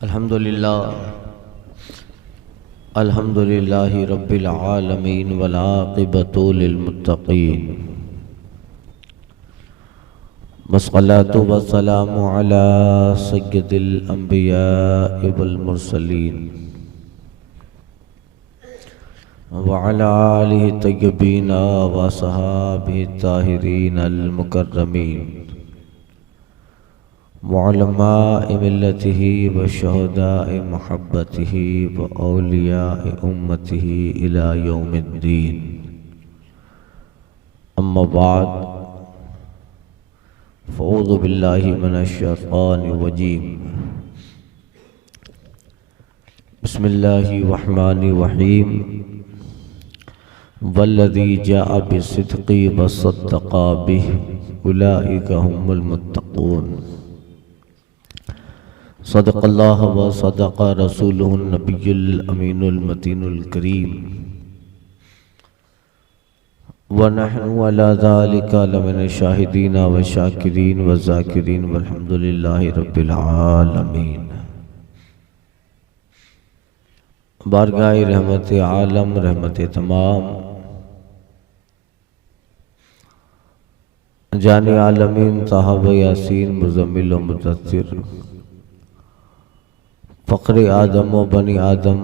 الحمدللہ رب العالمین والعاقبۃ للمتقین والصلاة والسلام علی سید الانبیاء والمرسلین وعلی آلہ الطیبین وصحابہ الطاہرین المکرمین وعلماء ملتہ وشہداء محبتہ واولیاء امتہ الی یوم الدین اما بعد فاعوذ باللہ من الشیطان الرجیم بسم اللہ الرحمن الرحیم والذی جاء بالصدق وصدق بہ اولئک هم المتقون صدق اللہ و صدق رسولہ النبی الامین المتین الکریم ونحن علی ذالک لمن الشاہدین والشاکرین والذاکرین والحمدللہ رب العالمین۔ بارگاہ رحمت عالم، رحمت تمام، جان عالمین صاحب یاسین مزمل و مدثر، فخر آدم و بنی آدم،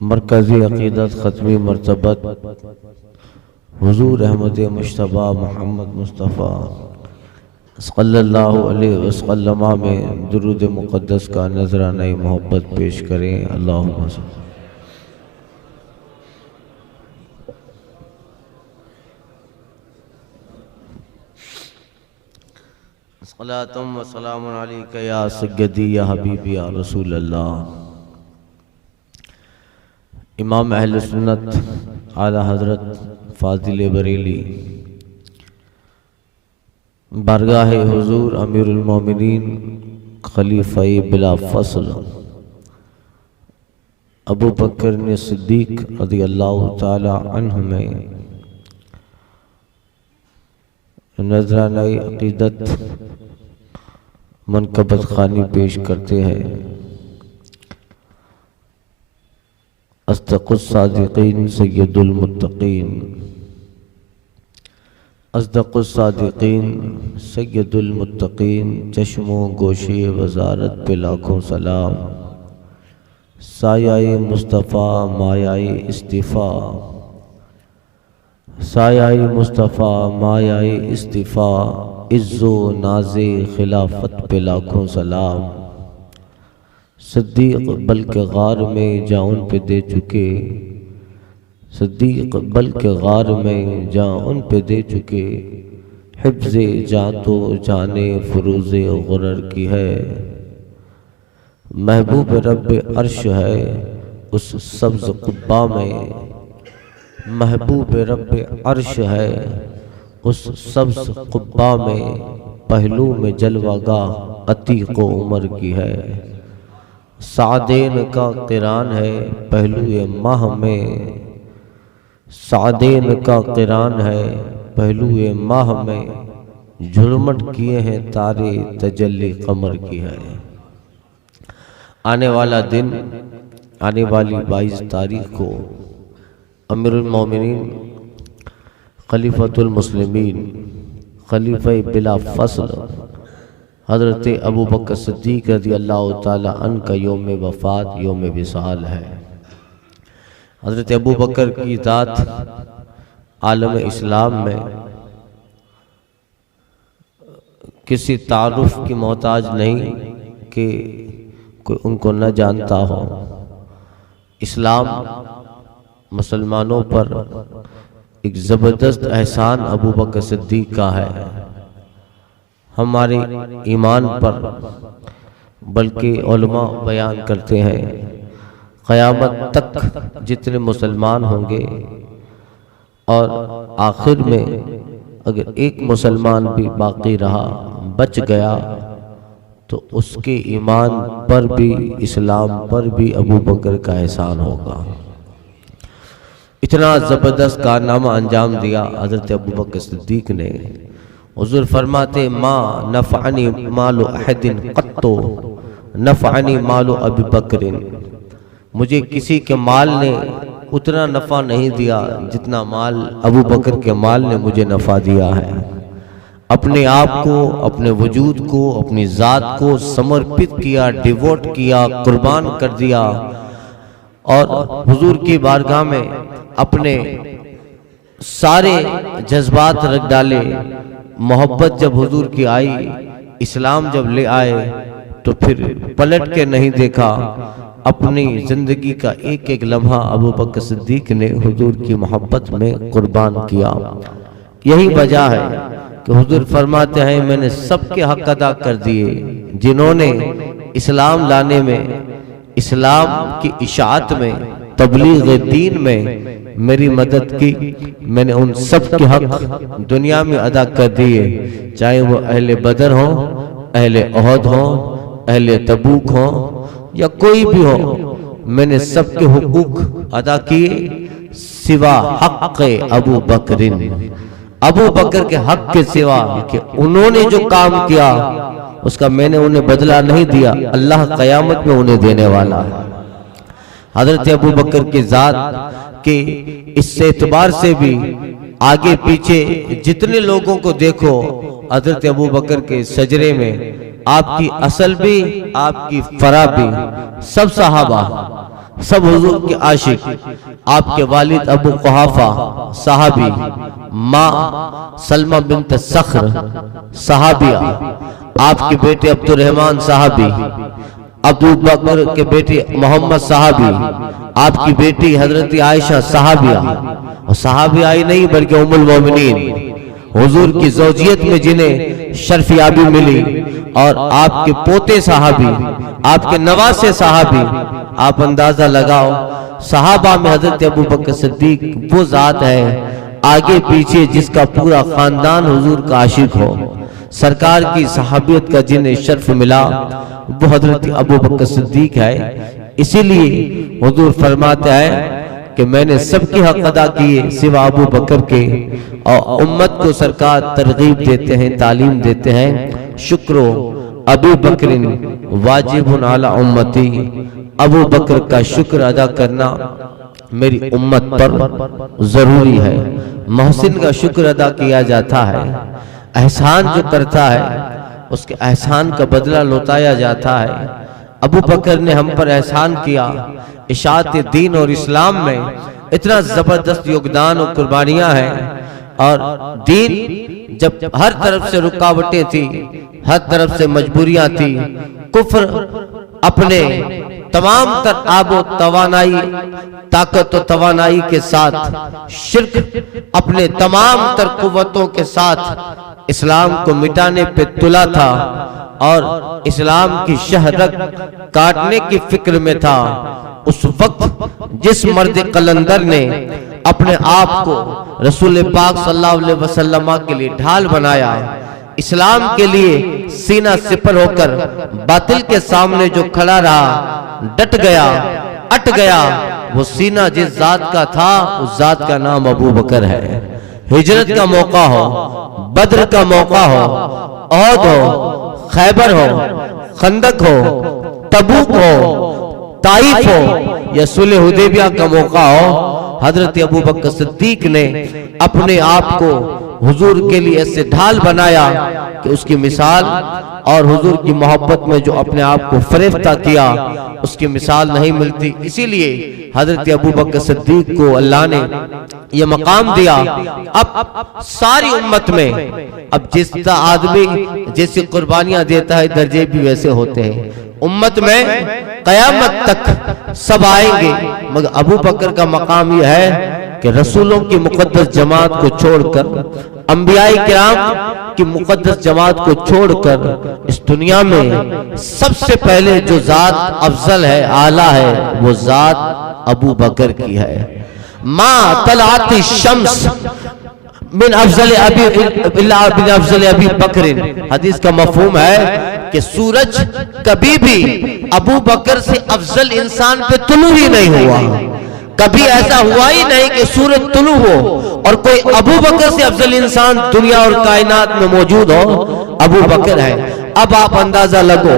مرکزی عقیدت ختمی مرتبت حضور احمد مجتبیٰ محمد مصطفیٰ صلی اللہ علیہ وسلم میں درود مقدس کا نذرانہ محبت پیش کریں۔ اللہم صل صلاۃ و سلام علیک یا سیدی یا حبیبی یا رسول اللہ۔ امام اہل سنت اعلیٰ حضرت فاضل بریلی بارگاہ حضور امیر المومنین خلیفہ بلا فصل ابو بکر صدیق رضی اللہ تعالی عنہ میں نذرانہ عقیدت منقبت خوانی پیش کرتے ہیں۔ اصدق الصادقین سید المتقین، اصدق الصادقین سید المتقین، چشم و گوشے وزارت پہ لاکھوں سلام، سایہ مصطفیٰ مایہ استفاء، سایہ مصطفیٰ مایہ استفاء، عز و ناز خلافت پہ لاکھوں سلام، صدیق بلکہ غار میں جاں ان پہ دے چکے، صدیق بلکہ غار میں جاں ان پہ دے چکے، حفظ جاں تو جانے فروز غرر کی ہے، محبوب رب عرش ہے اس سبز قبا میں، محبوب رب عرش ہے اس سبز قبا میں، پہلو میں جلوہ گاہ عتیق و عمر کی ہے، سعدین کا قران ہے پہلو ماہ میں، سعدین کا قران ہے پہلو ماہ میں، جھلمٹ کیے ہیں تارے تجلی قمر کی ہے۔ آنے والا دن، آنے والی 22 تاریخ کو امیر المومنین خلیفۃ المسلمین خلیفہ بلا فصل حضرت ابو بکر صدیق رضی اللہ تعالی عنہ کا یوم وفات، یوم وصال ہے۔ حضرت ابو بکر کی ذات عالم اسلام میں کسی تعارف کی محتاج نہیں کہ کوئی ان کو نہ جانتا ہو۔ اسلام مسلمانوں پر ایک زبردست احسان ابو بکر صدیق کا ہے، ہمارے ایمان پر، بلکہ علماء بیان کرتے ہیں قیامت تک جتنے مسلمان ہوں گے اور آخر میں اگر ایک مسلمان بھی باقی رہا، بچ گیا، تو اس کے ایمان پر بھی، اسلام پر بھی ابو بکر کا احسان ہوگا۔ اتنا زبردست کارنامہ انجام دیا حضرت ابو بکر صدیق نے، حضور فرماتے ما نفعنی مال احد قط نفعنی مال ابی بکر، مجھے کسی کے مال نے اتنا نفع نہیں دیا جتنا مال ابو بکر کے مال نے مجھے نفع دیا ہے۔ اپنے آپ کو، اپنے وجود کو، اپنی ذات کو سمرپت کیا، ڈیووٹ کیا، قربان کر دیا، اور حضور کی بارگاہ میں اپنے سارے جذبات رکھ ڈالے۔ محبت جب حضور کی آئی، اسلام جب لے آئے، تو پھر پلٹ کے نہیں دیکھا، اپنی زندگی کا ایک ایک لمحہ ابو بکر صدیق نے حضور کی محبت میں قربان کیا۔ یہی وجہ ہے کہ حضور فرماتے ہیں میں نے سب کے حق ادا کر دیے، جنہوں نے اسلام لانے میں، اسلام کی اشاعت میں، تبلیغ دین میں میری مدد کی، میں نے ان سب کے حق دنیا میں ادا کر دیے، چاہے وہ اہل بدر ہوں، اہل احد ہوں، اہل تبوک ہوں، یا کوئی بھی ہو، میں نے سب کے حقوق ادا کیے سوا حق ابو بکر، ابو بکر کے حق کے سوا، کہ انہوں نے جو کام کیا اس کا میں نے انہیں بدلہ نہیں دیا، اللہ قیامت میں انہیں دینے والا ہے۔ حضرت ابو بکر کی ذات کے اس اعتبار سے بھی آگے پیچھے جتنے لوگوں کو دیکھو، حضرت ابو بکر کے شجرے میں آپ کی اصل بھی، آپ کی فرع بھی، سب صحابہ، سب حضور کے عاشق، آپ کے والد ابو قحافہ صحابی، ماں سلمہ بنت صخر صحابیہ، آپ کے بیٹے عبد الرحمن صحابی، ابو بکر کے بیٹے محمد صحابی، آپ کی بیٹی حضرت عائشہ صحابیہ، اور صحابیہ ہی نہیں بلکہ ام المومنین، حضور کی زوجیت میں جنہیں شرف یابی ملی، اور آپ کے پوتے صحابی، آپ کے نواسے صحابی۔ آپ اندازہ لگاؤ صحابہ میں حضرت ابو بکر صدیق وہ ذات ہے آگے پیچھے جس کا پورا خاندان حضور کا عاشق ہو، سرکار کی صحابیت کا جنہیں شرف ملا وہ حضرت ابو بکر صدیق ہے۔ اسی لیے حضور فرماتے ہیں کہ میں نے سب کے حق ادا کیے سوا ابو بکر کے، اور امت کو سرکار ترغیب دیتے ہیں، تعلیم دیتے ہیں، شکرو ابو بکر واجب علی امتی، ابو بکر کا شکر ادا کرنا میری امت پر ضروری ہے۔ محسن کا شکر ادا کیا جاتا ہے، احسان جو کرتا ہے اس کے احسان کا بدلہ لوٹایا جاتا ہے۔ ابو بکر نے ہم پر احسان کیا، اشاعت دین اور اسلام میں اتنا زبردست یوگدان اور قربانیاں ہیں، اور دین جب ہر طرف سے رکاوٹیں تھی، ہر طرف سے مجبوریاں تھی، کفر اپنے تمام تر آب و توانائی، طاقت و توانائی کے ساتھ، شرک اپنے تمام تر قوتوں کے ساتھ اسلام کو مٹانے پہ تلا تھا، اور اسلام کی شہرت کاٹنے کی فکر میں تھا۔ اس وقت جس مرد قلندر نے اپنے آپ کو رسول پاک صلی اللہ علیہ وسلم کے لیے ڈھال بنایا، اسلام کے لیے سینہ سپر ہو کر باطل کے سامنے جو کھڑا رہا، ڈٹ گیا، اٹ گیا، وہ سینہ جس ذات کا تھا اس ذات کا نام ابو بکر ہے۔ ہجرت کا موقع ہو، بدر کا موقع ہو، احد ہو، خیبر ہو، خندق ہو، تبوک ہو، طائف ہو، یا صلح حدیبیہ کا موقع ہو، حضرت ابو بکر صدیق نے اپنے آپ کو حضور کے لیے ایسے ڈھال بنایا کہ اس کی مثال، اور حضور کی محبت میں جو اپنے آپ کو فریفتہ کیا اس کی مثال نہیں ملتی۔ اسی لیے حضرت ابو بکر صدیق کو اللہ نے یہ مقام دیا۔ اب ساری امت میں اب جس آدمی جیسی قربانیاں دیتا ہے درجے بھی ویسے ہوتے ہیں۔ امت میں قیامت تک سب آئیں گے، مگر ابو بکر کا مقام یہ ہے کہ رسولوں کی مقدس جماعت کو چھوڑ کر، انبیاء کرام کی مقدس جماعت کو چھوڑ کر، اس دنیا میں سب سے پہلے جو ذات افضل ہے، اعلیٰ ہے، وہ ذات ابو بکر کی ہے۔ ما طلعت الشمس من افضل ابی بکر، حدیث کا مفہوم ہے کہ سورج کبھی بھی ابو بکر سے افضل انسان پہ طلوع ہی نہیں ہوا۔ کبھی ایسا ہوا ہی نہیں کہ سورج طلوع ہو اور کوئی ابو بکر سے افضل انسان دنیا اور کائنات میں موجود ہو، ابو بکر ہے۔ اب آپ اندازہ لگو،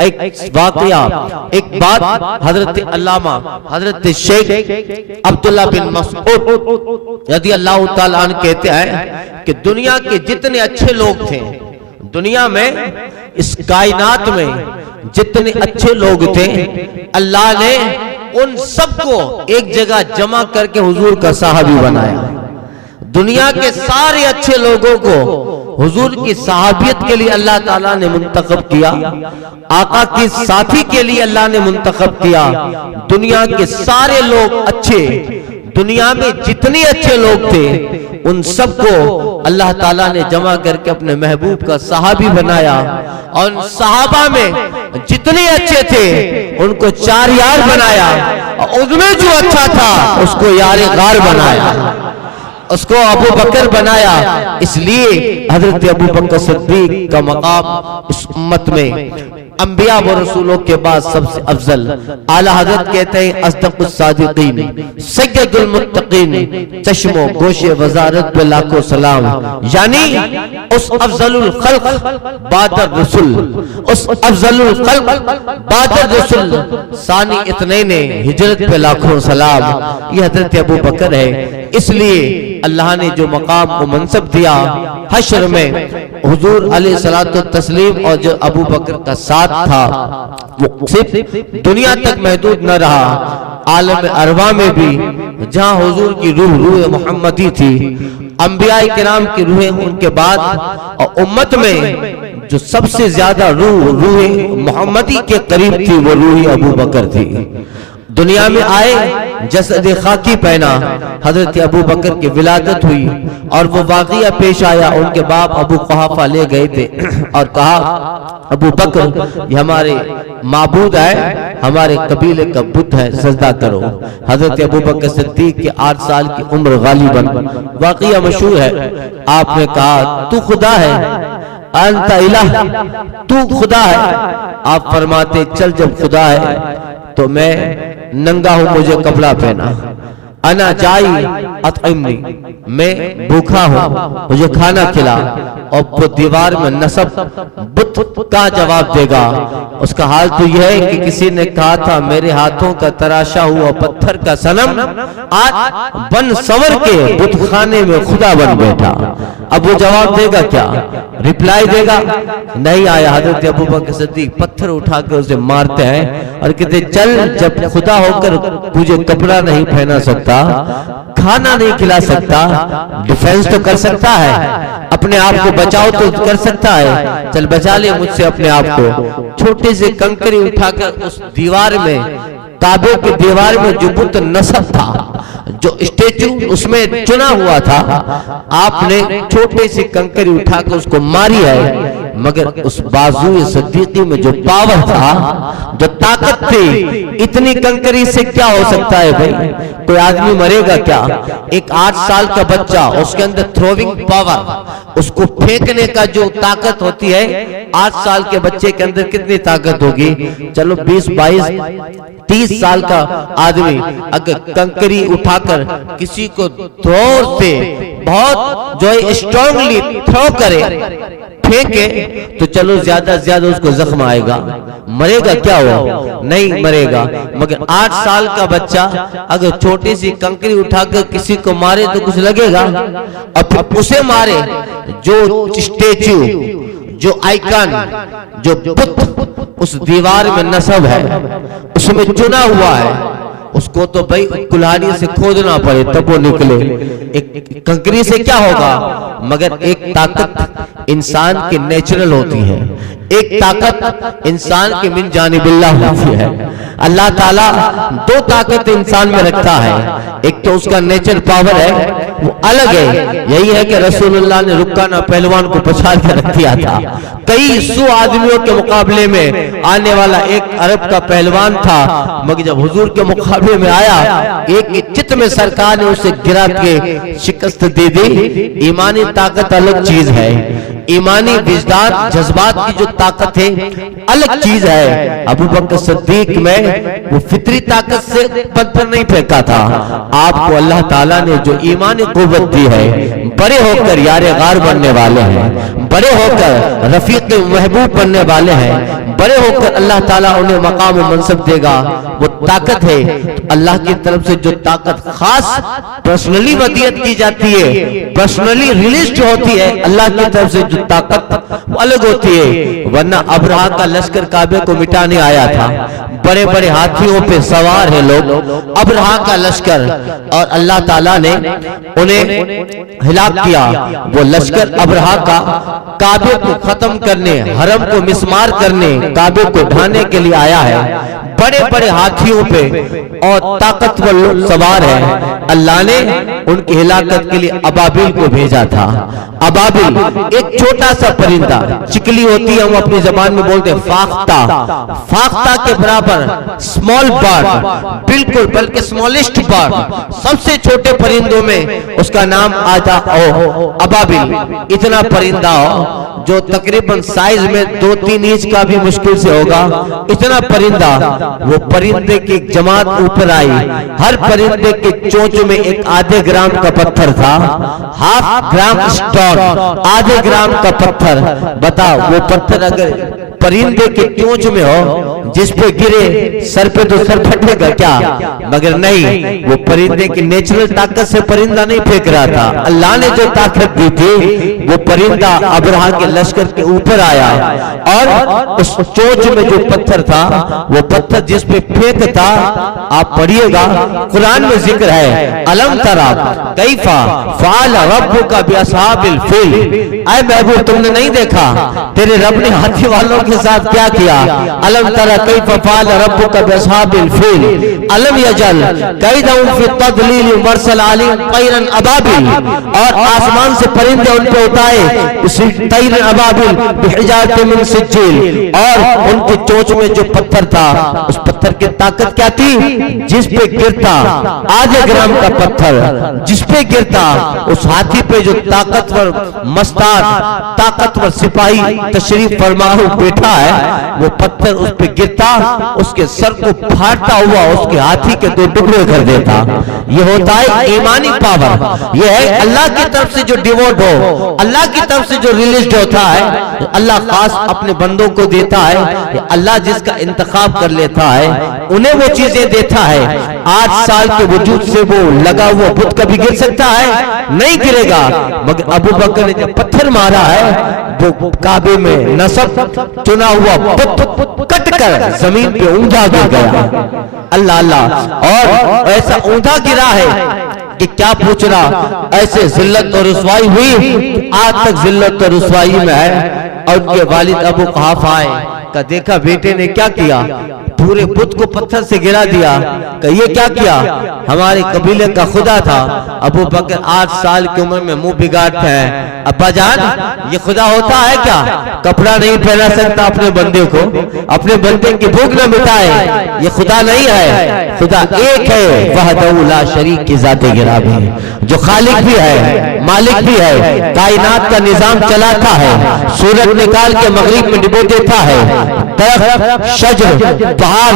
ایک واقعہ، ایک بات حضرت علامہ حضرت شیخ عبداللہ بن مسعود رضی اللہ تعالیٰ عنہ کہتے ہیں کہ دنیا کے جتنے اچھے لوگ تھے، دنیا میں اس کائنات میں جتنے اچھے لوگ تھے، اللہ نے ان سب کو ایک جگہ جمع کر کے حضور کا صحابی بنایا۔ دنیا کے سارے اچھے لوگوں کو حضور کی صحابیت کے لیے اللہ تعالیٰ نے منتخب کیا، آقا کی ساتھی کے لیے اللہ نے منتخب کیا۔ دنیا کے سارے لوگ اچھے، دنیا میں جتنے اچھے لوگ تھے ان سب کو اللہ تعالیٰ نے جمع کر کے اپنے محبوب کا صحابی بنایا، اور صحابہ میں جتنے اچھے تھے ان کو چار یار بنایا، اور ان میں جو اچھا تھا اس کو یار غار بنایا، اس کو ابو بکر بنایا۔ اس لیے حضرت ابو بکر صدیق کا مقام اس امت میں انبیاء و رسولوں کے بعد سب سے افضل۔ اعلیٰ حضرت کہتے ہیں اصدق الصادقین سید المتقین، چشم و گوش وزارت پہ لاکھوں سلام، یعنی اس افضل الخلق بعد الرسل، اس افضل الخلق بعد الرسل ثانی اتنین ہجرت پہ لاکھوں سلام، یہ حضرت ابو بکر ہے۔ اس لیے اللہ نے جو مقام کو منصب دیا حشر میں، حضور علیہ الصلوۃ والتسلیم، اور جو ابو بکر کا ساتھ تھا وہ صرف دنیا تک محدود نہ رہا، عالم ارواح میں بھی جہاں حضور کی روح محمدی تھی، انبیاء کرام کی روحیں ان کے بعد، اور امت میں جو سب سے زیادہ روح محمدی کے قریب تھی وہ روح ابو بکر تھی۔ دنیا میں آئے، جسد خاکی پہنا، حضرت ابو بکر کی ولادت ہوئی، اور وہ واقعہ پیش آیا، ان کے باپ ابو قحافہ لے گئے تھے اور کہا ابو بکر یہ ہمارے معبود ہے، ہمارے قبیلے کا بت ہے، سجدہ کرو۔ حضرت ابو بکر صدیق کے 8 سال کی عمر غالباً، واقعہ مشہور ہے، آپ نے کہا تو خدا ہے، انت الہ، تو خدا ہے۔ آپ فرماتے چل جب خدا ہے تو میں ننگا ہوں، مجھے کپڑا پہنا، انا جائی اطعمنی، میں بھوکا ہوں، مجھے کھانا کھلا۔ اور وہ دیوار میں نصب بت کا جواب دے گا، اس کا حال تو یہ ہے کہ کسی نے کہا تھا میرے ہاتھوں کا تراشا ہوا پتھر کا صنم آج بن سور کے بت خانے میں خدا بن بیٹھا۔ اب وہ جواب دے گا کیا؟ ریپلائی دے گا؟ نہیں آیا۔ حضرت ابو بکر صدیق پتھر اٹھا کر اسے مارتے ہیں اور کہتے چل، جب خدا ہو کر تجھے کپڑا نہیں پہنا سکتا، کھانا نہیں کھلا سکتا، ڈیفینس تو کر سکتا ہے، اپنے آپ کو بچاؤ تو کر سکتا ہے، چل بچا لے مجھ سے اپنے آپ کو۔ چھوٹے سے کنکری اٹھا کر اس دیوار میں، کعبے کے دیوار میں جو بت نصب تھا، جو اسٹیچو اس میں چنا ہوا تھا، آپ نے چھوٹے سے کنکری اٹھا کر اس کو ماری ہے، مگر اس بازوئے صدیقی میں جو پاور تھا، جو طاقت تھی، اتنی کنکری سے کیا ہو سکتا ہے بھائی؟ کوئی آدمی مرے گا کیا؟ ایک 8 سال کا بچہ، اس کے اندر تھروونگ پاور، اس کو پھینکنے کا جو طاقت ہوتی ہے، 8 سال کے بچے کے اندر کتنی طاقت ہوگی؟ چلو 20 22 30 سال کا آدمی اگر کنکری اٹھا کر کسی کو زور سے بہت جو ہے اسٹرانگلی تھرو کرے، پھینکے، تو چلو زیادہ زیادہ اس کو زخم آئے گا، مرے گا کیا ہوا؟ نہیں مرے گا۔ مگر 8 سال کا بچہ اگر چھوٹی سی کنکری اٹھا کر کسی کو مارے تو کچھ لگے گا، اور پھر اسے مارے جو اسٹیچو، جو آئیکن، جو بت اس دیوار میں نصب ہے، اس میں چنا ہوا ہے، اس کو تو بھائی کلہاڑی سے کھودنا پڑے تب وہ نکلے۔ ایک کنکری سے کیا ہوگا؟ مگر ایک طاقت انسان کی نیچرل ہوتی ہے، ایک طاقت انسان کی من جانب اللہ ہوتی ہے۔ اللہ تعالیٰ 2 طاقت انسان میں رکھتا ہے، ایک تو اس کا نیچر پاور ہے، وہ الگ ہے، یہی ہے کہ رسول اللہ نے رکانہ پہلوان کو پچھاڑ کے رکھ دیا تھا، کئی 100 آدمیوں کے مقابلے میں آنے والا ایک عرب کا پہلوان تھا، مگر جب حضور کے مقابلے میں آیا، ایک چت میں سرکار نے اسے گرا کے شکست دے دی۔ ایمانی طاقت الگ چیز ہے، ایمانی وجدان جذبات کی جو طاقت ہے الگ چیز ہے. ابو بکر صدیق میں وہ فطری طاقت سے پتھر نہیں پھینکا تھا. آپ کو اللہ تعالیٰ نے جو ایمانی قوت دی ہے، بڑے ہو کر یار غار بننے والے ہیں، بڑے ہو کر رفیق محبوب بننے والے ہیں، بڑے ہو کر اللہ تعالیٰ انہیں مقام و منصب دے گا. وہ طاقت ہے اللہ کی طرف سے جو طاقت خاص پرسنلی ودیت کی جاتی ہے، پرسنلی ریلیز جو ہوتی ہے اللہ کی طرف سے جو طاقت وہ الگ ہوتی ہے. ورنہ ابرہہ کا لشکر کعبے کو مٹانے آیا تھا، بڑے بڑے ہاتھیوں پہ سوار ہیں لوگ، ابرہہ کا لشکر، اور اللہ تعالیٰ نے انہیں ہلاک کیا. وہ لشکر ابرہہ کا کعبے کو ختم کرنے، حرم کو مسمار کرنے، کعبے کو ڈھانے کے لیے آیا ہے. بڑے بڑے ہاتھیوں پہ اور طاقتور لوگ سوار ہیں. اللہ نے ان کی ہلاکت کے لیے ابابیل کو بھیجا تھا. ابابیل ایک چھوٹا سا پرندہ، چکلی ہوتی ہے، ہم اپنی زبان میں بولتے ہیں فاختہ، فاختہ کے برابر سمال برڈ، بالکل بلکہ سمالسٹ برڈ، سب سے چھوٹے پرندوں میں اس کا نام آتا ابابیل. اتنا پرندہ ہو جو تقریباً سائز میں 2-3 انچ کا بھی مشکل سے ہوگا، اتنا پرندہ. وہ پرندے کی جماعت اوپر آئی. ہر پرندے کے چونچ میں ایک آدھے گرام کا پتھر تھا، ہاف گرام اسٹون، آدھے گرام کا پتھر. بتا وہ پتھر اگر پرندے کے چونچ میں ہو، جس پہ گرے سر پہ تو سر پھٹے گا کیا؟ مگر نہیں، وہ پرندے کی نیچرل طاقت سے پرندہ نہیں پھینک رہا تھا. اللہ نے جو طاقت دی تھی وہ پرندہ ابرہہ کے لشکر کے اوپر آیا، اور اس چونچ میں جو پتھر تھا وہ پتھر جس پہ پھینکتا، آپ پڑھیے گا قرآن میں ذکر ہے الم تری کیف فعل ربک باصحاب الفیل. اے محبوب تم نے نہیں دیکھا تیرے رب نے ہاتھی والوں کے ساتھ کیا کیا؟ الم تری کیف فعل ربک باصحاب الفیل الم یجعل کیدہم فی التضلیل وارسل علیہم طیرا ابابیل. اور آسمان سے پرندے ان پہ اٹھائے، طیر ابابیل بحجارۃ من سجیل. اور ان کے چونچ میں جو پتھر تھا، اس پتھر کی طاقت کیا تھی؟ جس پہ گرتا آدھے گرام کا پتھر، جس پہ گرتا اس ہاتھی پہ جو طاقتور مستار، طاقتور سپاہی تشریف فرما بیٹھا ہے، وہ پتھر اس پہ گرتا، اس کے سر کو پھاڑتا ہوا اس کے ہاتھی کے 2 ٹکڑے کر دیتا. یہ ہوتا ہے ایمانی پاور. یہ ہے اللہ کی طرف سے جو ڈیووٹ ہو، اللہ کی طرف سے جو ریلیزڈ ہوتا ہے، اللہ خاص اپنے بندوں کو دیتا ہے. اللہ جس کا انتخاب کر لیتا ہے انہیں وہ چیزیں دیتا ہے. 8 سال کے وجود سے وہ لگا ہوا بت کبھی گر سکتا ہے؟ نہیں گرے گا. مگر ابو بکر نے جب پتھر مارا ہے، وہ کعبے میں نصب چنا ہوا بت کٹ کر زمین پہ اوندا گر گیا. اللہ اللہ. اور ایسا اوندا گرا ہے کہ کیا پوچھ رہا، ایسے ذلت اور رسوائی ہوئی، آج تک ذلت اور رسوائی میں ہے. اور ان کے والد ابو قحافہ آئے، کہ دیکھا بیٹے نے کیا کیا، پورے بت کو پتھر سے گرا دیا. کہ یہ کیا کیا؟ ہمارے قبیلے کا خدا تھا. ابو بکر 8 سال کی عمر میں منہ بگاڑتے ہیں، ابا جان یہ خدا ہوتا ہے کیا؟ کپڑا نہیں پہنا سکتا اپنے بندے کو، اپنے بندے کی بھوک نہ مٹائے. یہ خدا نہیں ہے. خدا ایک ہے، وحدہ لا شریک کی ذات گرامی، جو خالق بھی ہے، مالک بھی ہے، کائنات کا نظام چلاتا ہے، سورج نکال کے مغرب میں ڈبو دیتا ہے. درخت، شجر، پہاڑ،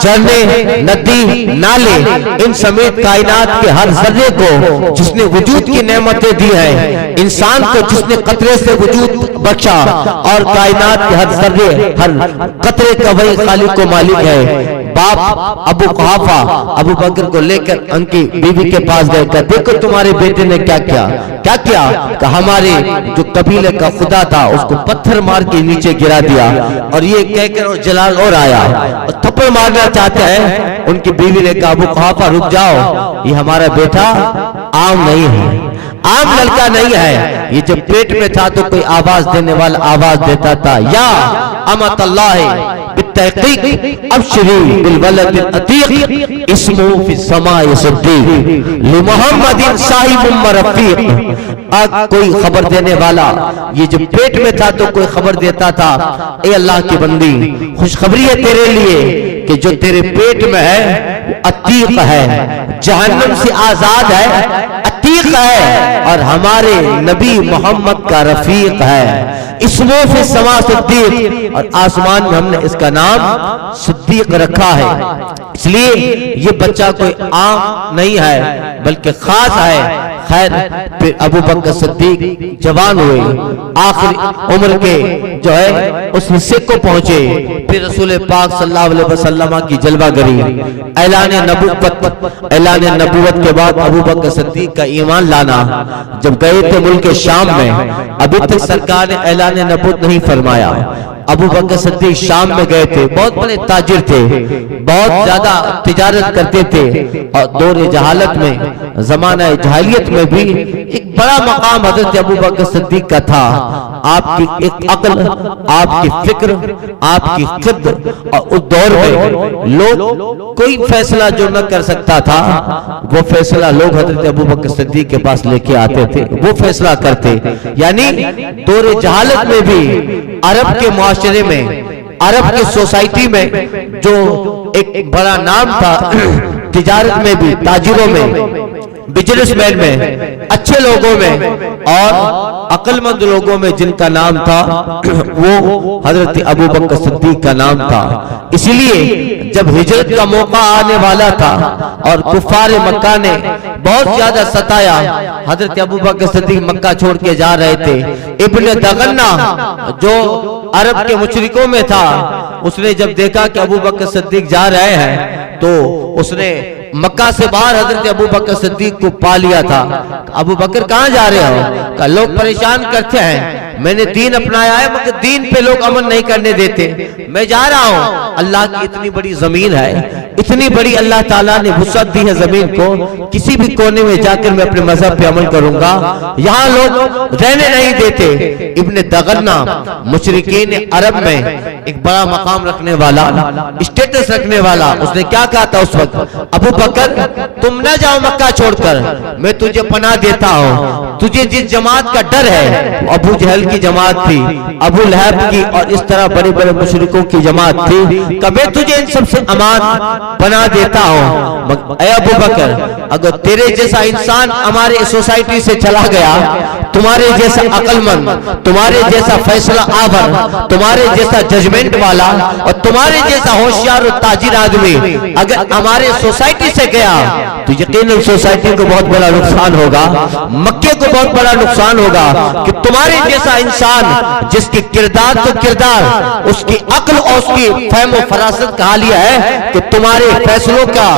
جھرنے، ندی، نالے، ان سمیت کائنات کے ہر ذرے کو جس نے وجود کی نعمتیں دی ہیں، انسان کو جس نے قطرے سے وجود بخشا، اور کائنات کے ہر ذرے، ہر قطرے کا وہی خالق و مالک ہے. باپ ابو قحافہ ابو بکر کو لے کر ان کی بیوی کے پاس گئے کہ دیکھو تمہارے بیٹے نے کیا کیا. کیا کیا؟ کہ ہمارے جو قبیلے کا خدا تھا اس کو پتھر مار کے نیچے گرا دیا. اور یہ کہہ کر جلال اور آیا اور تھپڑ مارنا چاہتے ہیں. ان کی بیوی نے کہا ابو قحافہ رک جاؤ، یہ ہمارا بیٹا عام نہیں ہے، عام لڑکا نہیں ہے. یہ جب پیٹ میں تھا تو کوئی آواز دینے والا آواز دیتا تھا، یا امت اللہ بالتحقیق ابشری بالولد العتیق اسمہ فی السماء صدیق لمحمد صاحب مرفیق. کوئی خبر دینے والا، یہ جب پیٹ میں تھا تو کوئی خبر دیتا تھا، اے اللہ کی بندی خوشخبری ہے تیرے لیے کہ جو تیرے پیٹ میں ہے وہ عتیق ہے، جہنم سے آزاد ہے. عتیق صدیق ہے اور ہمارے نبی محمد کا رفیق ہے۔ اسموں فی السماء صدیق، اور آسمان میں ہم نے اس کا نام صدیق رکھا ہے۔ اس لیے یہ بچہ کوئی عام نہیں ہے بلکہ خاص ہے۔ خیر پھر ابو بکر صدیق جوان ہوئے، آخری عمر کے جو ہے اس حصے کو پہنچے، پھر رسول پاک صلی اللہ علیہ وسلم کی جلوہ گری، اعلان نبوت کے بعد ابو بکر صدیق کا ایمان لانا۔ جب گئے تھے ملک شام میں، ابھی تک سرکار نے اعلان نبوت نہیں فرمایا۔ ابو بکر صدیق شام میں گئے تھے، بہت بڑے تاجر تھے، بہت زیادہ تجارت کرتے تھے، اور دور جہالت میں، زمانہ جاہلیت میں بھی ایک بڑا مقام حضرت ابو بکر صدیق کا تھا۔ آپ کی ایک عقل، آپ کی فکر، آپ کی خد، اور اس دور میں لوگ کوئی فیصلہ جو نہ کر سکتا تھا، وہ فیصلہ لوگ حضرت ابو بکر صدیق کے پاس لے کے آتے تھے، وہ فیصلہ کرتے۔ یعنی دور جہالت میں بھی عرب کے معاشرے میں، عرب کی سوسائٹی میں جو ایک بڑا نام تھا، تجارت میں بھی، تاجروں میں، بزنس مین میں، اچھے لوگوں میں اور عقل مند لوگوں میں جن کا نام تھا وہ حضرت ابو بکر صدیق کا نام تھا۔ اسی لیے جب ہجرت کا موقع آنے والا تھا اور کفار مکہ نے بہت زیادہ ستایا، حضرت ابو بکر صدیق مکہ چھوڑ کے جا رہے تھے۔ ابن دغنہ جو عرب کے مشرکوں میں تھا، اس نے جب دیکھا کہ ابو بکر صدیق جا رہے ہیں تو اس نے مکہ سے باہر حضرت ابو بکر صدیق کو پا لیا تھا۔ ابو بکر کہاں جا رہے ہو؟ کہ لوگ پریشان کرتے ہیں، میں نے دین اپنایا ہے مگر دین پہ لوگ عمل نہیں کرنے دیتے، میں جا رہا ہوں۔ اللہ کی اتنی بڑی زمین ہے، اتنی بڑی اللہ تعالیٰ نے وسعت دی ہے زمین کو، کسی بھی کونے میں جا کر میں اپنے مذہب پہ عمل کروں گا، یہاں لوگ رہنے نہیں دیتے۔ ابن دغنہ مشرکین عرب میں ایک بڑا مقام رکھنے والا، اسٹیٹس رکھنے والا، اس نے کیا کہا تھا اس وقت؟ ابو بکر تم نہ جاؤ مکہ چھوڑ کر، میں تجھے پناہ دیتا ہوں۔ تجھے جس جماعت کا ڈر ہے، ابو جہل کی جماعت تھی، ابو لہب کی، اور اس طرح بڑے بڑے مشرکوں کی جماعت تھی، کہ میں تجھے ان سب سے امان پناہ دیتا ہوں۔ اے ابو بکر، اگر تیرے جیسا انسان ہمارے سوسائٹی سے چلا گیا، تمہارے جیسا عقل مند، تمہارے جیسا فیصلہ آور، تمہارے جیسا ججمنٹ والا، اور تمہارے جیسا ہوشیار اور تاجر آدمی اگر ہمارے سوسائٹی سے گیا تو یقیناً سوسائٹی کو بہت بڑا نقصان ہوگا، مکے کو بہت بڑا نقصان ہوگا، کہ تمہارے جیسا انسان جس کی کردار تو کردار، اس کی عقل اور اس کی فہم و فراست کا حال یہ ہے کہ تمہارے فیصلوں کا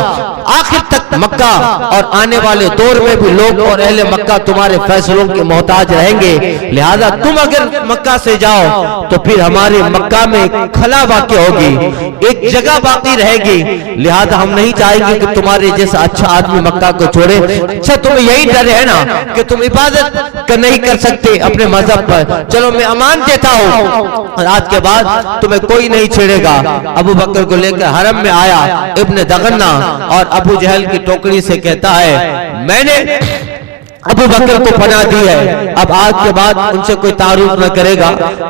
آخر تک مکہ اور آنے والے دور میں بھی لوگ اور اہل مکہ تمہارے فیصلوں کے محتاج رہیں گے۔ لہذا تم اگر مکہ سے جاؤ تو پھر ہمارے مکہ میں ایک خلا واقع ہوگی، ایک جگہ باقی رہے گی، لہذا ہم نہیں چاہیں گے کہ تمہارے جیسا اچھا آدمی مکہ کو چھوڑے۔ اچھا تمہیں یہی ڈر ہے نا کہ تم عبادت نہیں کر سکتے اپنے مذہب پر، چلو میں امان دیتا ہوں، اور آج کے بعد تمہیں کوئی نہیں چھیڑے گا۔ ابو بکر کو لے کر حرم میں آیا ابن دغنہ، اور ابو جہل کی ٹوکری سے کہتا ہے میں نے ابو بکر کو پناہ دی ہے، اب آج کے بعد ان سے کوئی تعارف نہ کرے گا،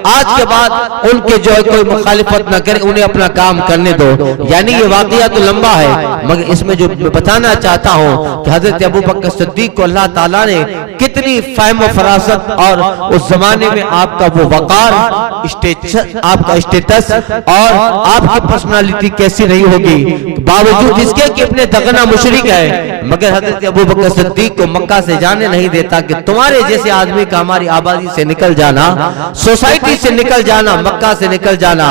آج کے بعد ان کے جو ہے کوئی مخالفت نہ کرے، انہیں اپنا کام کرنے دو۔ یعنی یہ واقعہ تو لمبا ہے مگر اس میں جو بتانا چاہتا ہوں کہ حضرت ابو بکر صدیق کو اللہ تعالیٰ نے کتنی فہم و فراست، اور اس زمانے میں آپ کا وہ وقار، آپ کا اسٹیٹس اور آپ کی پرسنالٹی کیسی نہیں ہوگی، باوجود اس کے کہ ابن دغنہ مشرک ہے، مگر حضرت ابو بکر صدیق کو مکہ سے جانے نہیں دیتا کہ تمہارے جیسے آدمی کا ہماری آبادی سے نکل جانا، سوسائٹی سے نکل جانا، مکہ سے نکل جانا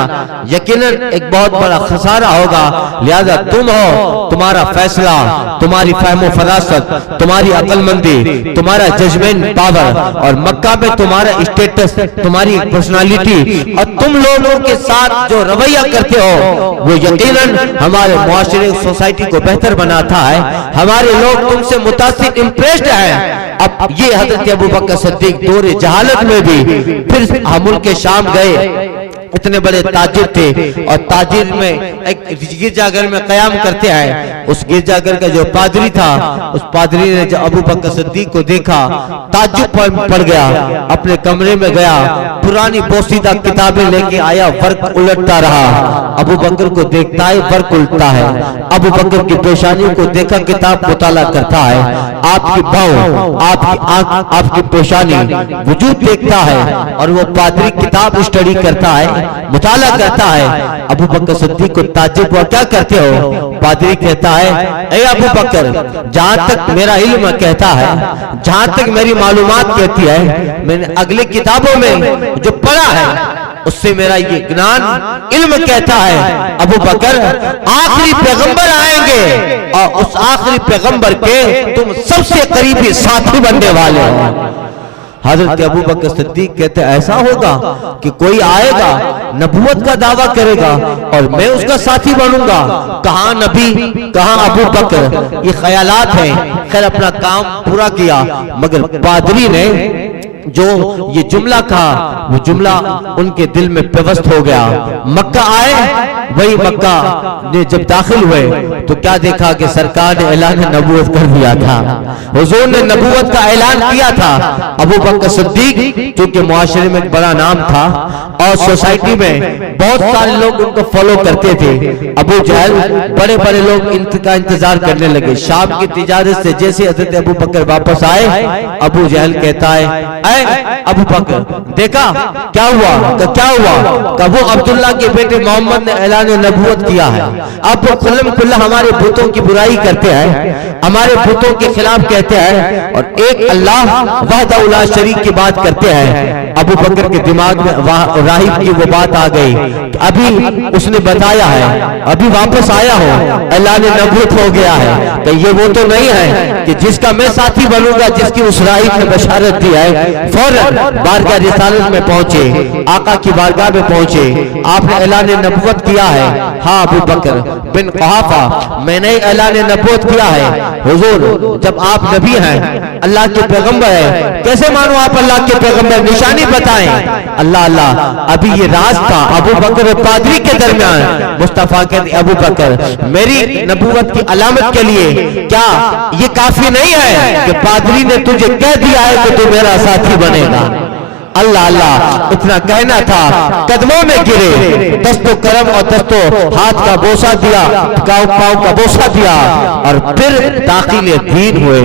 یقیناً ایک بہت بڑا خسارہ ہوگا۔ لہذا تم ہو، تمہارا فیصلہ، تمہاری فہم و فراست، تمہاری عقل مندی، تمہارا ججمنٹ پاور، اور مکہ میں تمہارا اسٹیٹس، تمہاری پرسنالٹی، اور تم لوگوں کے ساتھ جو رویہ کرتے ہو وہ یقیناً ہمارے معاشرے سوسائٹی کو بہتر بناتا ہے، ہمارے لوگ تم سے متاثر امپریسڈ ہیں۔ اب یہ حضرت ابو بکر صدیق دور جہالت میں بھی پھر ملک شام گئے، اتنے بڑے تاجر تھے اور تاجر میں ایک گرجا گھر میں قیام کرتے ہیں. اس گرجا گھر کا جو پادری تھا, اس پادری نے جب ابو بکر صدیق کو دیکھا تعجب پڑ گیا, اپنے کمرے میں گیا, پرانی بوسیدہ کتابیں لے کے آیا, ورق الٹتا رہا. ابو بکر کو دیکھتا ہے ورق الٹتا ہے, ابو بکر کی پیشانیوں کو دیکھا کتاب مطالعہ کرتا ہے, آپ کی بھاؤں, آپ کی آنکھ, آپ کی پیشانی, وجود دیکھتا ہے, اور وہ پادری کتاب اسٹڈی کرتا ہے, مطالعہ کرتا ہے. ابو بکر صدیق کو تعجب ہوا, کیا کرتے ہو؟ پادری کہتا ہے اے ابو بکر, جہاں تک میرا علم کہتا ہے, جہاں تک میری معلومات کہتی ہے, میں نے اگلی کتابوں میں جو پڑھا ہے اس سے میرا یہ گنان علم کہتا ہے ابو بکر آخری پیغمبر آئیں گے اور اس آخری پیغمبر کے تم سب سے قریبی ساتھی بننے والے ہو. حضرت ابو بکر صدیق کہتے ہیں ایسا ہوگا کہ کوئی آئے گا, نبوت کا دعویٰ کرے گا اور میں اس کا ساتھی بنوں گا؟ کہاں نبی, کہاں ابو بکر, یہ خیالات ہیں. خیر اپنا کام پورا کیا, مگر پادری نے جو یہ جملہ کہا وہ جملہ ان کے دل میں پیوست ہو گیا. مکہ آئے, وہی مکہ نے جب داخل ہوئے تو کیا دیکھا کہ سرکار نے اعلان نبوت کر دیا تھا, حضور نے نبوت کا اعلان کیا تھا. ابو بکر صدیق چونکہ معاشرے میں ایک بڑا نام تھا اور سوسائٹی میں بہت سارے لوگ ان کو فالو کرتے تھے. ابو جہل, بڑے بڑے لوگ ان کا انتظار کرنے لگے. شام کی تجارت سے جیسے حضرت ابو بکر واپس آئے, ابو جہل کہتا ہے اے ابو بکر دیکھا کیا ہوا؟ کیا ہوا؟ کہ وہ عبداللہ کے بیٹے محمد نے اعلان نبوت کیا ہے. اب وہ کلہ ہمارے بتوں کی برائی کرتے ہیں, ہمارے بتوں کے خلاف کہتے ہیں اور ایک اللہ وحدہ لا شریک کی بات کرتے ہیں. ابو بکر کے دماغ میں راہب کی وہ بات آ گئی کہ ابھی اس نے بتایا ہے, ابھی واپس آیا ہو, اعلان نبوت ہو گیا ہے, کہ یہ وہ تو نہیں ہے کہ جس کا میں ساتھی بنوں گا جس کی اس راہب نے بشارت دی ہے. فوراً بارگاہ رسالت میں پہنچے, آقا کی بارگاہ میں پہنچے, آپ نے اعلان نبوت کیا ہے؟ ہاں ابو بکر بن قحافہ میں نے اعلان نبوت کیا ہے. حضور جب آپ نبی ہیں, اللہ کے پیغمبر ہیں, کیسے مانو آپ اللہ کے پیغمبر, نشانی بتائیں. اللہ اللہ, ابھی یہ راز تھا ابو بکر اور پادری کے درمیان. مصطفیٰ کہتے ابو بکر میری نبوت کی علامت کے لیے کیا یہ کافی نہیں ہے کہ پادری نے تجھے کہہ دیا ہے کہ تو میرا ساتھی بنے گا؟ اللہ اللہ, اتنا کہنا تھا, قدموں میں گرے, دست و کرم اور دست و ہاتھ کا بوسہ دیا, پاؤں کا بوسہ دیا, اور پھر داخل دین ہوئے.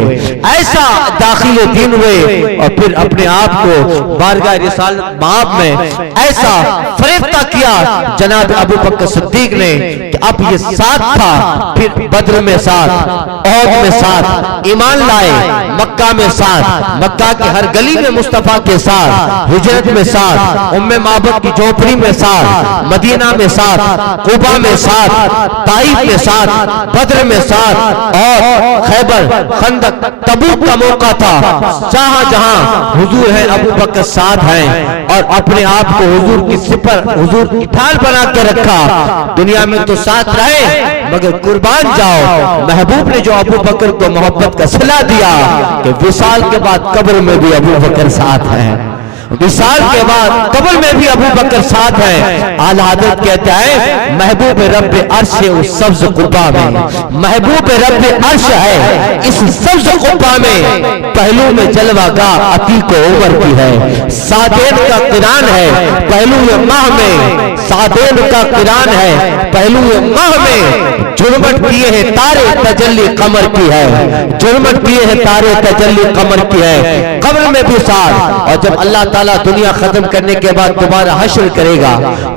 ایسا داخل دین ہوئے اور پھر اپنے آپ کو بارگاہ رسالت مآب میں ایسا فریفتہ کیا جناب ابو بکر صدیق نے کہ اب یہ ساتھ تھا, پھر بدر میں ساتھ, احد میں ساتھ, ایمان لائے, مکہ میں ساتھ, مکہ کے ہر گلی میں مصطفیٰ کے ساتھ, ہجرت میں ساتھ, ام معبد کی جھوپڑی میں ساتھ, مدینہ میں ساتھ, قبا میں ساتھ, طائف میں ساتھ, بدر میں ساتھ, اور خیبر, خندق, تبوک کا موقع تھا. جہاں جہاں حضور ہیں ابو بکر ساتھ ہیں, اور اپنے آپ کو حضور کی سپر, حضور کی ڈھال بنا کے رکھا. دنیا میں تو ساتھ رہے مگر قربان جاؤ. محبوب نے جو ابو بکر کو محبت کا صلہ دیا کہ وصال کے بعد قبر میں بھی ابو بکر ساتھ ہیں, وصال کے بعد قبر میں بھی ابو بکر ساتھ ہیں. اعلی حضرت کہتے ہیں محبوب رب عرش ہے اس سبز قبا میں, محبوب رب عرش ہے اس سبز قبا میں, پہلو میں جلوہ گاہ عتیق عمر کی ہے, سادین کا قران ہے پہلو ماہ میں, سادین کا قران ہے پہلو ماہ میں, جرمٹ کیے ہیں تارے تجلی قمر کی ہے, جرمٹ کیے ہیں تارے تجلی قمر کی ہے. قبر میں بھی ساتھ, اور جب اللہ تعالیٰ دنیا ختم کرنے کے بعد دوبارہ حشر کرے گا,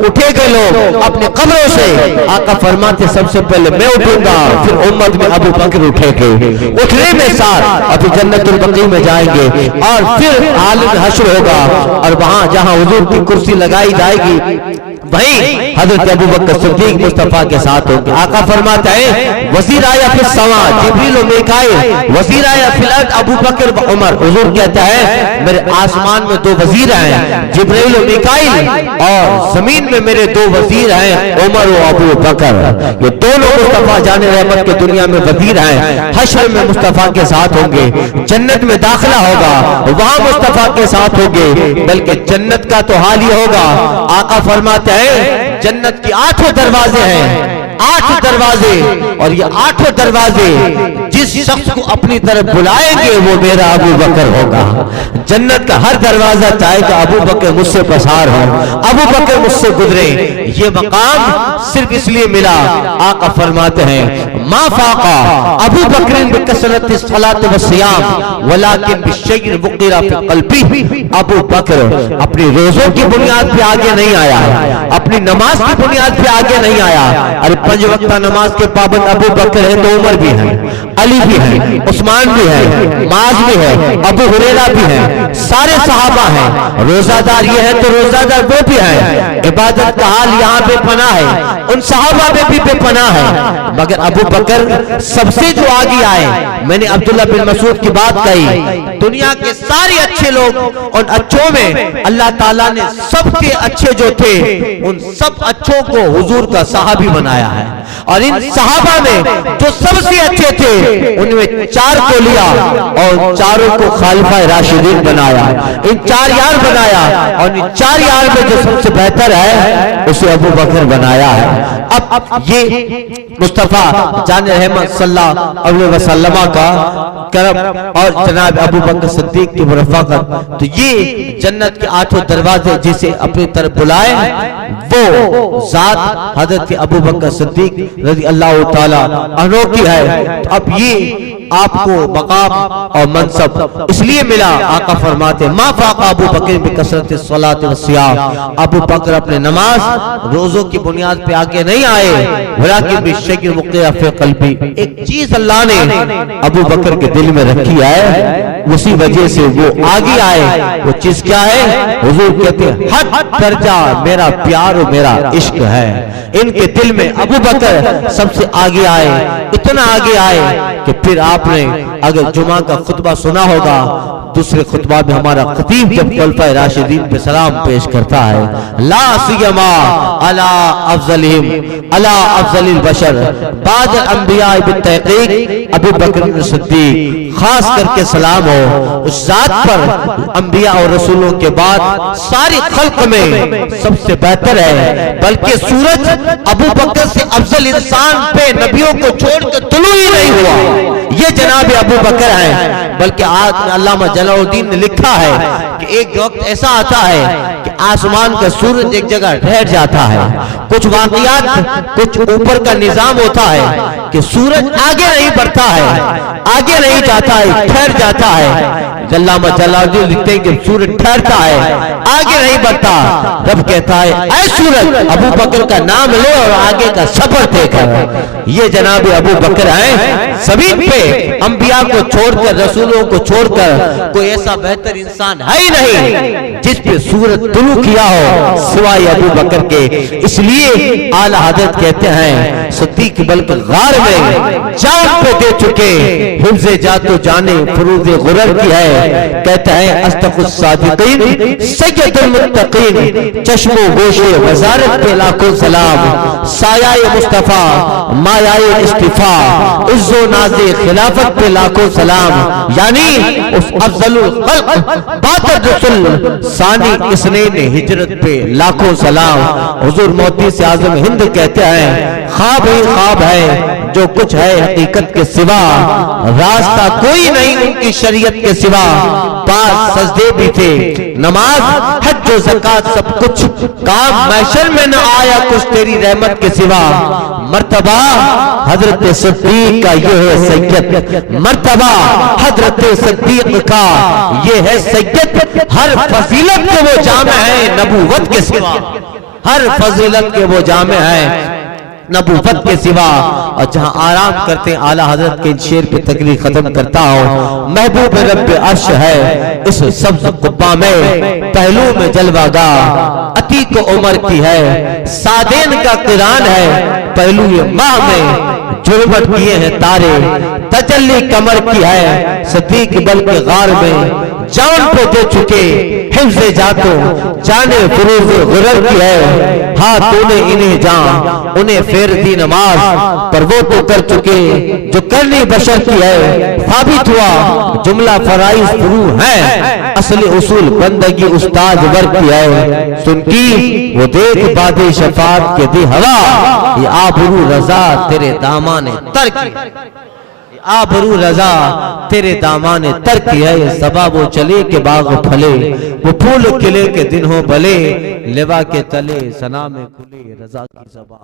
اٹھے گئے لوگ اپنے قبروں سے, آقا فرماتے سب سے پہلے میں اٹھوں گا, پھر امت میں ابو بکر اٹھے گے, اٹھنے میں ساتھ, اور پھر جنت البقیع میں جائیں گے, اور پھر عالم حشر ہوگا, اور وہاں جہاں حضور کی کرسی لگائی جائے گی وہیں حضرت ابو بکر صدیق مصطفیٰ کے ساتھ ہوں گے. آقا فرماتا ہے وزیر آیا فی السما جبریل و میکائیل, وزیر آیا فی الارض ابو بکر و عمر. حضور کہتا ہے میرے آسمان میں دو وزیر ہیں, جبریل و میکائیل, اور زمین میں میرے دو وزیر ہیں, عمر و ابو بکر. یہ دونوں مصطفیٰ جان رحمت کے دنیا میں وزیر ہیں, حشر میں مصطفیٰ کے ساتھ ہوں گے, جنت میں داخلہ ہوگا وہاں مصطفیٰ کے ساتھ ہوں گے, بلکہ جنت کا تو حال ہی ہوگا. آقا فرماتے ہیں جنت کی 8 دروازے ہیں، 8 دروازے، اور یہ 8 دروازے جس شخص کو اپنی طرف بلائیں گے وہ میرا ابو بکر ہوگا۔ جنت کا ہر دروازہ چاہے کہ ابو بکر مجھ سے پسار ہو، ابو بکر مجھ سے گزرے۔ یہ مقام صرف اس لیے ملا، آقا فرماتے ہیں ما فاقا ابو بکر بکثرت الصلاۃ والصیام ولکن بالشیء وقر فی قلبی۔ ابو بکر اپنی روزوں کی بنیاد پہ آگے نہیں آیا، اپنی نماز کی بنیاد پہ آگے نہیں آیا۔ ارے 5 وقتہ نماز کے پابند ابو بکر ہیں تو عمر بھی ہے، علی بھی ہے، عثمان بھی ہے، معاذ بھی ہے، ابو ہریرہ بھی ہے، سارے صحابہ ہیں۔ روزہ دار یہ ہے تو روزہ دار وہ بھی ہے۔ عبادت کا حال یہاں بے پناہ ہے، ان صحابہ میں بھی بے پناہ ہے، مگر ابو بکر سب سے جو آگے آئے۔ میں نے عبداللہ بن مسعود کی بات کہی، دنیا کے سارے اچھے لوگ، ان اچھوں میں اللہ تعالیٰ نے سب کے اچھے جو تھے ان سب اچھوں کو حضور کا صحابی بنایا ہے، اور ان صحابہ میں جو سب سے اچھے تھے ان میں 4 کو لیا اور 4 کو خلفائے راشدین بنایا، ان 4 یار بنایا، اور ان 4 یار میں جو سب سے بہتر ہے اسے ابو بکر بنایا ہے۔ اب یہ مصطفیٰ جان رحمت صلی اللہ علیہ وسلم کا کرم اور جناب ابو بکر صدیق کی مرافقت، تو یہ جنت کے 8 دروازے جسے اپنی طرف بلائے وہ ذات حضرت ابو بکر صدیق رضی اللہ تعالی عنہ کی ہے۔ تو اب یہ آپ کو مقام اور منصب اس لیے ملا، آقا فرماتے ما فاق ابو بکر بکثرت الصلاۃ والصیام۔ ابو بکر اپنے نماز روزوں کی بنیاد پہ آگے نہیں آئے، ولکن بالشیء وقر فی قلبی۔ ایک چیز اللہ نے ابو بکر کے دل میں رکھی ہے، اسی وجہ سے وہ آگے آئے۔ وہ چیز کیا ہے؟ حضور کہتے ہیں حد درجہ میرا پیار و میرا عشق ہے۔ ان کے دل میں ابو بکر سب سے آگے آئے، اتنا آگے آئے کہ پھر آپ نے اگر جمعہ کا خطبہ سنا ہوگا، دوسرے خطبہ میں ہمارا خطیب جب خلفائے راشدین پہ سلام پیش کرتا ہے، لا سیما علی افضلہم علی افضل البشر بعد الانبیاء بالتحقیق ابو بکر صدیق، خاص کر کے سلام ہو اس ذات پر انبیاء اور رسولوں کے بعد ساری خلق میں سب سے بہتر ہے، بلکہ سورج ابو بکر سے افضل انسان پہ نبیوں کو چھوڑ کر طلوع ہی نہیں ہوا، یہ جناب ابو بکر ہیں۔ بلکہ آج علامہ جلال الدین نے لکھا ہے کہ ایک وقت ایسا آتا ہے کہ آسمان کا سورج ایک جگہ ٹھہر جاتا ہے، کچھ واقعات کچھ اوپر کا نظام ہوتا ہے کہ سورج آگے نہیں بڑھتا ہے، آگے نہیں جاتا ہے، ٹھہر جاتا ہے۔ علامہ جلال الدین لکھتے ہیں کہ سورج ٹھہرتا ہے، آگے نہیں بڑھتا، رب کہتا ہے اے سورج ابو بکر کا نام لے اور آگے کا سفر طے کر۔ یہ جناب ابو بکر ہیں، سبھی پہ انبیاء کو چھوڑ کر رسولوں کو چھوڑ کر کوئی ایسا بہتر انسان ہے ہی نہیں جس پہ سورج طلوع کیا ہو سوائے ابو بکر کے۔ اس لیے اعلیٰ حضرت کہتے ہیں صدیق بلکہ غار میں جان پہ دے چکے، حفظ جات و جانے فروغ غرر کی ہے۔ کہتا ہے اصدق الصادقین سید المتقین، چشم و گوش وزارت پہ لاکھوں سلام، سایہ مصطفیٰ مایہ اصطفاء، عز و ناز خلافت پہ لاکھوں سلام، یعنی اس افضل الخلق بعد الرسل ثانی اسنین ہجرت پہ لاکھوں سلام۔ حضور محدث اعظم ہند کہتے ہیں خواب ہی خواب ہے جو کچھ ہے حقیقت کے سوا، راستہ کوئی نہیں ان کی شریعت کے سوا، 5 سجدے بھی تھے نماز حج و زکات سب کچھ، کام محشر میں نہ آیا کچھ تیری رحمت کے سوا۔ مرتبہ حضرت صدیق کا یہ ہے سید، مرتبہ حضرت صدیق کا یہ ہے سید، ہر فضیلت کے وہ جامع ہے نبوت کے سوا، ہر فضیلت کے وہ جامع ہے نبوت کے سوا۔ اور جہاں آرام کرتے ہیں اعلیٰ حضرت کے شعر پہ تقریر ختم کرتا ہوں، محبوب رب عرش ہے اس سبز قبا میں، پہلو میں جلوہ گاہ عتیق عمر کی ہے، سادین کا قران ہے پہلو ماہ میں، جھلمٹ کیے ہیں تارے تجلی کمر کی ہے، صدیق بلکہ غار میں جان پہ دے چکے حفظ جاتوں جانے فروز غرر کی ہے ہاں تو نے انہیں جان انہیں پھیر دی نماز پر وہ تو کر چکے جو کرنی بشر کی ہے ثابت ہوا جملہ فرائض فرو ہیں اصل اصول بندگی استاد ور کی ہے سن کی وہ دیکھ باد شفاعت کے دی ہوا یہ آبرو رضا تیرے دامان تر کی آبرو رضا تیرے دامان تر کی ہے صبا وہ چلے کے باغ پھلے وہ پھول کھلے کے دن ہو بھلے لوا کے تلے سنا میں کھلے رضا کی صبا